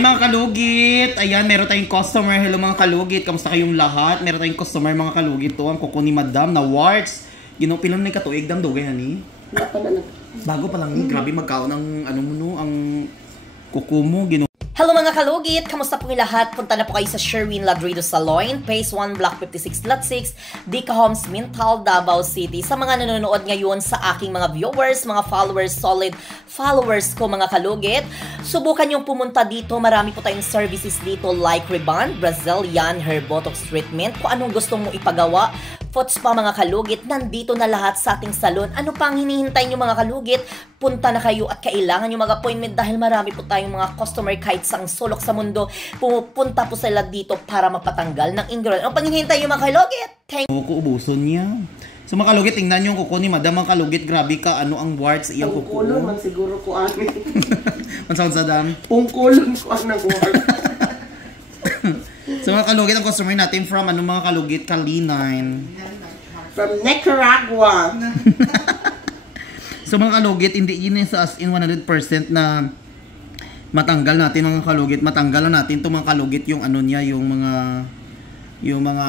Mga kalugit, ayan, meron tayong customer. Hello mga kalugit, kamusta kayong lahat? Meron tayong customer mga kalugit to, ang kuko ni Madam na warts. Pilan na katuig dang dugay hani. Bago pa lang, grabe magkaon ng ano mo no, ang kuko mo Hello mga kalugit! Kamusta po lahat? Punta na po kayo sa Sherwin Ladrido Salon, Phase 1, Block 56, Lot 6, Dica Homes, Mintal, Davao City. Sa mga nanonood ngayon sa aking mga viewers, mga followers, solid followers ko mga kalugit, subukan yung pumunta dito. Marami po tayong services dito like rebond, Brazilian hair botox treatment, kung anong gusto mo ipagawa, foot spa mga kalugit, nandito na lahat sa ating salon. Ano pang hinihintay nyo mga kalugit? Punta na kayo at kailangan nyo mag-appointment dahil marami po tayong mga customer kahit sa sulok sa mundo. Pumupunta po sila dito para mapatanggal ng ingrown. Ano pang hinihintay nyo mga kalugit? Kuko ubuson niya. So mga kalugit, tingnan nyo yung kuko ni Madam. Mga kalugit, grabe ka. Ano ang warts iyang kuko? Pungkulon man siguro ko ani. Mansawad sa dam? Pungkulon ko ang nag-warts. So mga kalugit, ang customer natin from ano mga kalugit? Kalinine. From Nicaragua. So mga kalugit, hindi yun sa as in 100% na matanggal natin mga kalugit. Matanggal natin itong mga kalugit yung ano niya, yung mga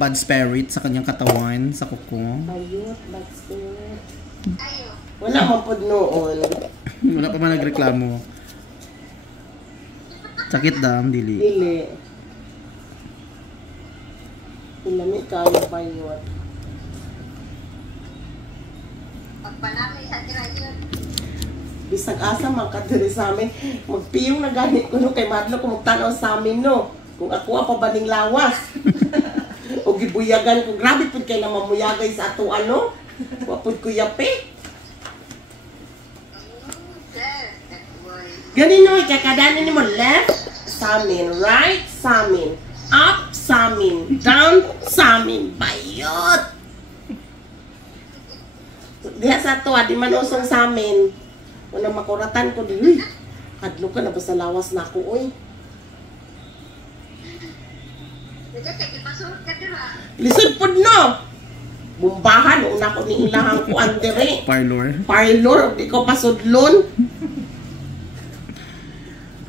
bad spirit sa kanyang katawan, sa kuko. Bayot, bad spirit. Wala man po noon. Wala pa man nagreklamo. Sakit dam, dili. Dili. Ilami kayo bayot. Pagpanami sa tira yun. Bisag asa makadiri sa amin. Magpiyong na ganit ko no kay Madlo kung magtanaw sa amin no. Kung ako pa baning lawas. O gibuyagan ko. Grabe po kayo na mamuyagay sa ato ano. Wapod ko yape. Ganun no, kakadanin mo left sa amin, right sa amin, up sa amin, down sa amin. Bayot! Diha sa to, di man usong sa amin. Unang makuratan ko, di, kadlo ka na ba sa lawas na ako, oy. Lisod po no! Bumbahan, una ko ni ilahang ko andere. Parlor. Parlor, di ko pasudlon.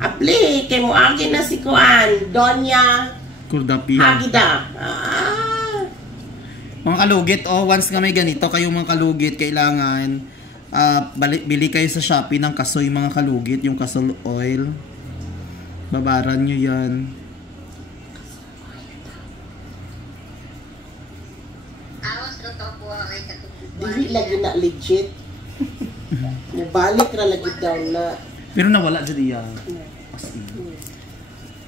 Apli, kay mo agin na si Kuan, Donya Kurdapia. Agida. Mga kalugit, once nga may ganito kayong mga kalugit, kailangan bili kayo sa Shopee ng kasoy mga kalugit, yung kasol oil. Babaran nyo yan. Dili lagi na legit. Mubalik na lagi daw na. Pero nawala dyan iya.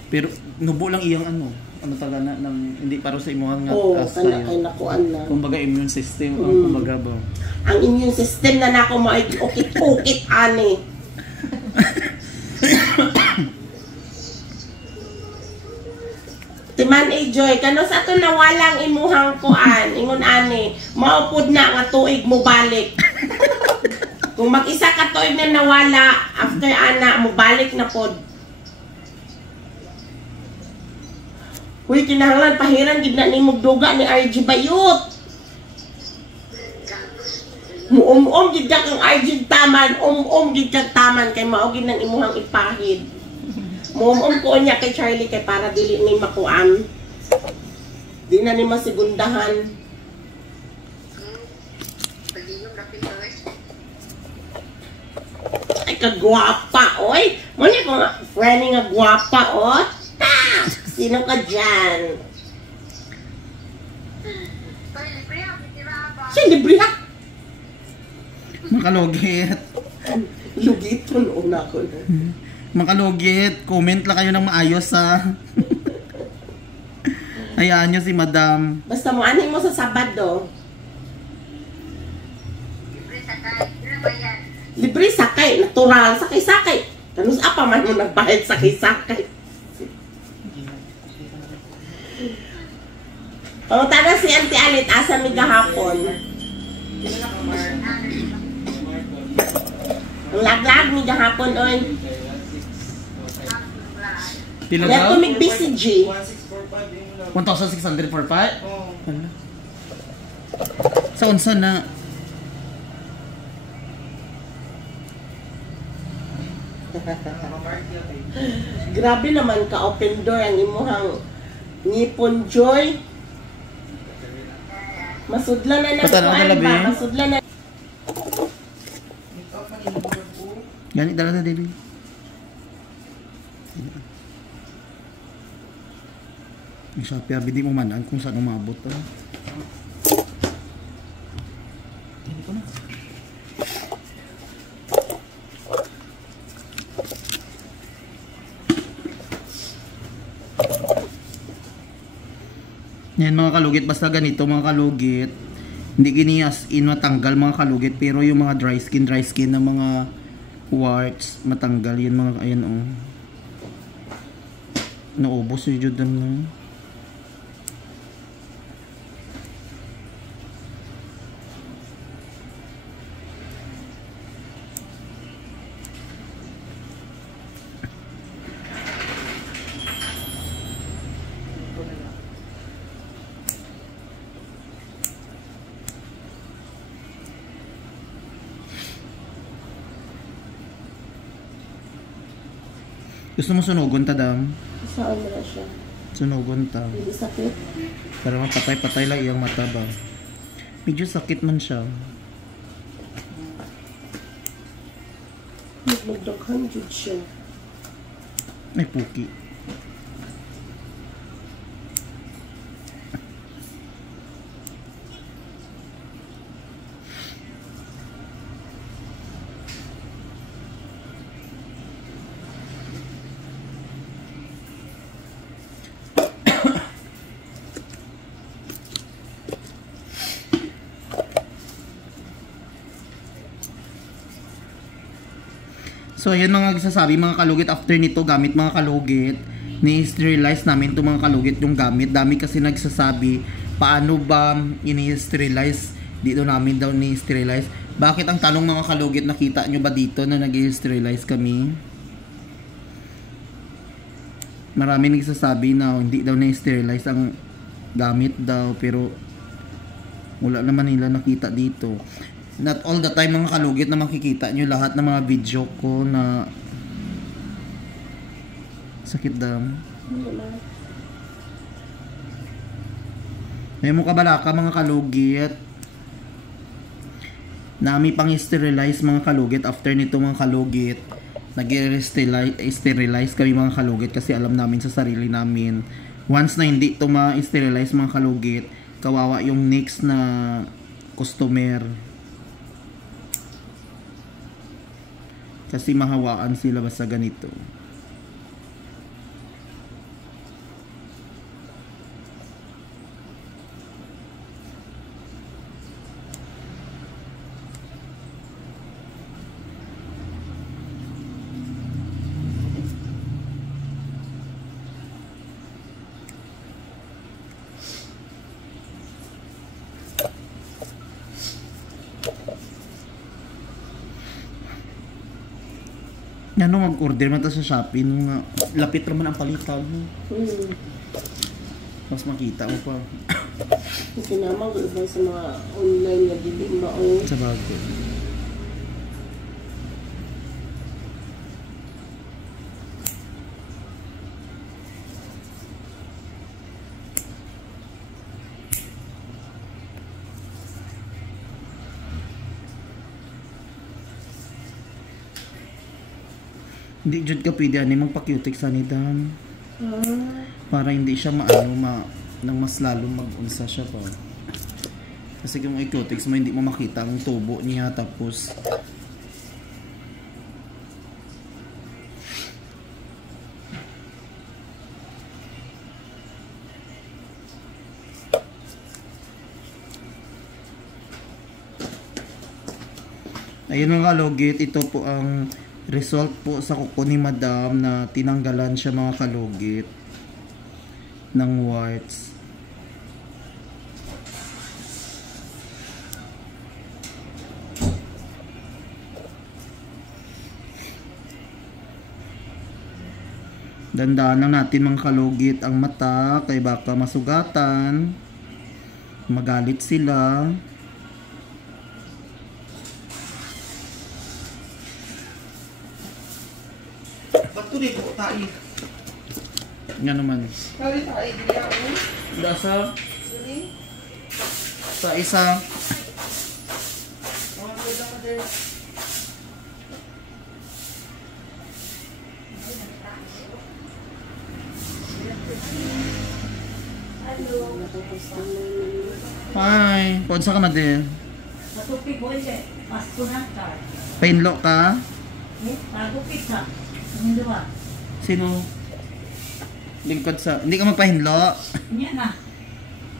Pero nubo lang iyang ano talaga na hindi para sa imuhan nga kana kay nakuan na. Kumbaga immune system ang kumbaga ba. Ang immune system na nako maikit-ukit ani. Timan Joy, kano sa to nawalang imuhang kuan, ingon ani, maupod na nga tuig mo balik. Kung mag-isa ka tuig na nawala, after ana mo balik na pod. Uy, kinahanglan pahiran gid na nimog duga ni RG Bayot. Muom gid ka kang RG taman, gid kang taman kay mao gid nang imuhang ipahid. Muom ko niya kay Charlie kay para dili ni makuan. Di na ni masigundahan. Ay kagwapa, oy. Mo ni ko friend nga gwapa, oh. Sino ka dyan? Siya, libre ha? Makalugit. Lugit po noon ako. Makalugit. Comment lang kayo ng maayos ha. Hayaan nyo si Madam. Basta mo, anin mo sa Sabado? Libre sakay. Ano ba yan? Libre sakay. Natural. Sakay-sakay. Tanus apa man mo nagbayad sakay-sakay. Pangutana si Auntie Alit, asa mi gahapon? Ang laglag mi gahapon, oy. Pila Yato daw? mig BCG. 1,645? Sa unsa na? Grabe naman ka open door ang imuhang ngipon Joy. Masudlan na Patala na labi. Masudlan na. Gani dala na dili. Ang Shopee abi di mo manan kung saan umabot to. Dili ko na. Yan mga kalugit, basta ganito mga kalugit, hindi gini as in matanggal mga kalugit, pero yung mga dry skin ng mga warts, matanggal yun mga, ayan o. Naubos yung judam na. Gusto mo sunugon ta dam? Saan mo na siya? Sunugon ta. Hindi sakit. Para mapatay-patay lang iyang mata ba? Medyo sakit man siya. Magdaghan jud siya. Ay puki. So ayan mga sasabi mga kalugit, after nito gamit mga kalugit, ni-sterilize namin itong mga kalugit yung gamit. Dami kasi nagsasabi paano ba ini-sterilize, dito namin daw ni-sterilize. Bakit ang tanong mga kalugit, nakita nyo ba dito na nag-sterilize kami? Marami nagsasabi na hindi daw na-sterilize ang gamit daw, pero wala naman nila nakita dito. Not all the time mga kalugit na makikita nyo lahat ng mga video ko na sakit dam. May mo kabalaka mga kalugit. Nami pang sterilize mga kalugit. After nito mga kalugit, nag-sterilize kami mga kalugit kasi alam namin sa sarili namin. Once na hindi ito ma-sterilize mga kalugit, kawawa yung next na customer. Kasi mahawaan sila basta ganito. Ano mag-order man ta sa Shopee nung lapit naman ang palitan mo. Mas makita mo pa. Kasi naman iba sa mga online na dili mao. Sa bago. Hindi jud ka pwede ani magpa-cutex sa nidan. Para hindi siya nang mas lalong mag-unsa siya pa. Kasi kung i-cutex mo hindi mo makita ang tubo niya tapos ayun mga kalugit, ito po ang result po sa kuko ni Madam na tinanggalan siya mga kalugit ng warts. Dandaan lang natin mga kalugit ang mata kay baka masugatan, magalit sila. ko dito, tayo. Nga naman. Kali tayo diya. Dasa. Sorry. Sa isa. Hi. Ponsa ka madel. Matupi boy eh. Pasko na ka. Painlo ka? Bago pizza. Hindi ba? Sino? Lingkod sa... Hindi ka magpahinlo? Nya na.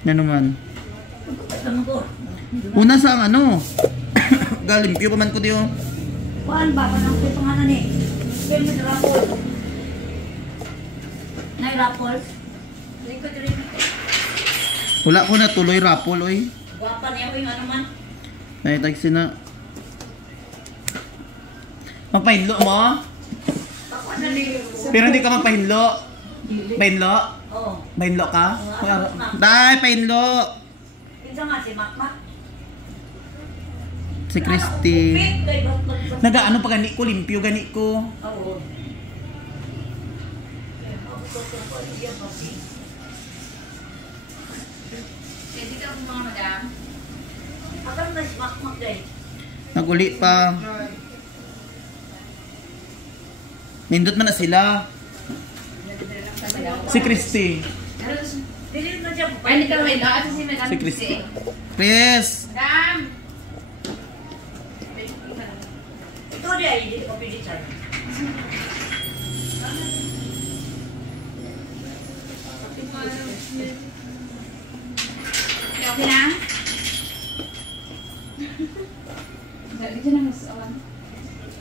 Yan naman. Tama ko. Una sa ang ano? Galimpyo pa man ko diyo. Kuan ba? Panang ko pangalan eh. Spell mo na rapol. Nay rapol. Lingkod rin. Wala ko na tuloy rapol, oy. Gwapan niya ko yung ano man. Naitag sina. Magpahinlo mo? Pakuan na niyo. Pero hindi ka magpahinlo. Pahinlo? Oo. Pahinlo ka? Dai, pahinlo. Pinsa nga si Makmak. Si Christy. Nagaano pa gani ko, limpyo gani ko. Oo. Pwede ka kung mga madam. Akan na si Makmak day. Naguli pa. Nindot man na sila. Si Christy. Dili na siya. Pwede ka may lahat si madam. Si Christy. Chris! Madam! Ito dia hindi ko pwede siya. Okay na? Dali ka na mas on.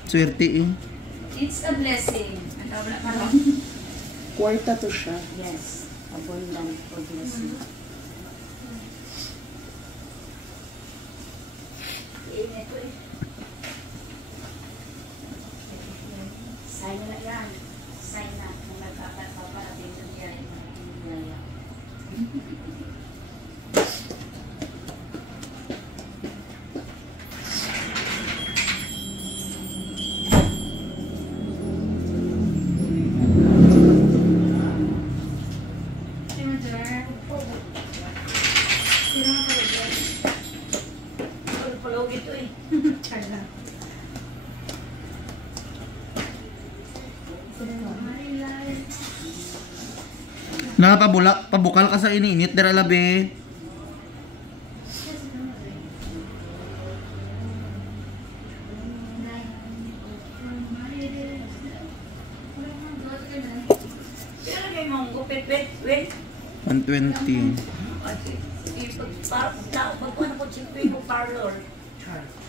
Swerte eh. It's a blessing. Ang tawag na lang. Kwarta to siya. Yes. Abundant for blessing. Sign na yan. Sign na. Kung nagkakapaparating sa diya yung Palog ito eh. Charla. Pabukal ka sa ininit, dira labi. Pero kayo mong gupit-pit. Wait. 120. Pagkuhan ako chimpi mo parlor.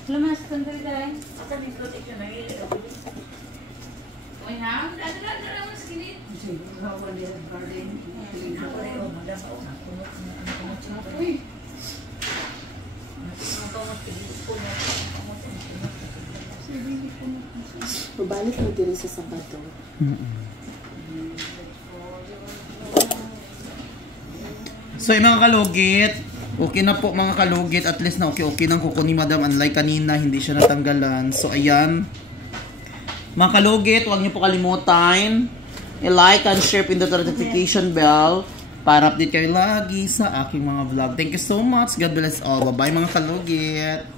Lamas, sandali tayo. Asa may protection na hili. May ham? Dala mo sa kinit. Mabalik mo din sa Sabado. So mga kalugit, okay na po mga kalugit, at least na okay nang kuko ni Madam, unlike kanina hindi siya natanggalan. So ayan, mga kalugit, huwag niyo po kalimutan i-like and share, pindot the notification bell para update kayo lagi sa aking mga vlog. Thank you so much, God bless all, bye bye mga kalugit.